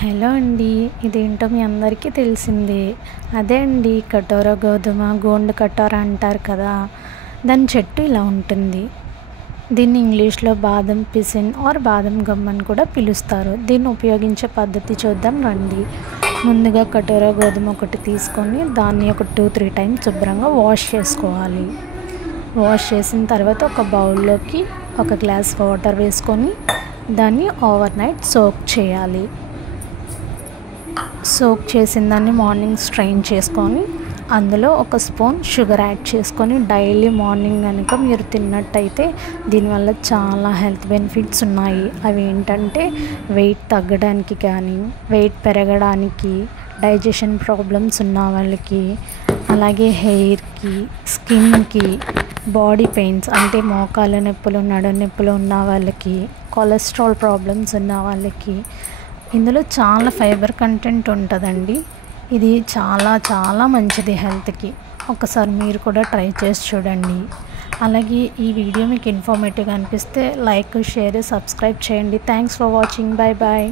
Hello అండి. ఇదేంటో మీ అందరికీ తెలిసిందే. అదే అండి కటోరా గోధుమ, గోండు కటోరా అంటారు కదా! దాని చెట్టు ఇలా ఉంటుంది. దీన్ని ఇంగ్లీష్‌లో బాదం పిసిన్ ఆర్ బాదం గమ్ అని కూడా పిలుస్తారు. దీన్ని ఉపయోగించే పద్ధతి చూద్దాం రండి. ముందుగా కటోరా గోధుమ ఒకటి తీసుకొని దాన్ని ఒక 2-3 టైమ్స్ శుభ్రంగా వాష్ చేసుకోవాలి. వాష్ చేసిన తర్వాత ఒక బౌల్లోకి ఒక గ్లాస్ వాటర్ వేసుకొని దాన్ని ఓవర్ నైట్ సోక్ చేయాలి. సోక్ చేసిన దాన్ని మార్నింగ్ స్ట్రెయిన్ చేసుకొని అందులో ఒక స్పూన్ షుగర్ యాడ్ చేసుకొని డైలీ మార్నింగ్ కనుక మీరు తిన్నట్టయితే దీనివల్ల చాలా హెల్త్ బెనిఫిట్స్ ఉన్నాయి. అవి ఏంటంటే వెయిట్ తగ్గడానికి కానీ, వెయిట్ పెరగడానికి, డైజెషన్ ప్రాబ్లమ్స్ ఉన్న వాళ్ళకి, అలాగే హెయిర్కి, స్కిన్కి, బాడీ పెయిన్స్ అంటే మోకాళ్ళ నొప్పులు, నడుం నొప్పులు ఉన్న వాళ్ళకి, కొలెస్ట్రాల్ ప్రాబ్లమ్స్ ఉన్న వాళ్ళకి ఇందులో చాలా ఫైబర్ కంటెంట్ ఉంటుందండి. ఇది చాలా చాలా మంచిది హెల్త్కి. ఒకసారి మీరు కూడా ట్రై చేసి చూడండి. అలాగే ఈ వీడియో మీకు ఇన్ఫర్మేటివ్గా అనిపిస్తే లైక్, షేర్, సబ్స్క్రైబ్ చేయండి. Thanks for watching. Bye bye.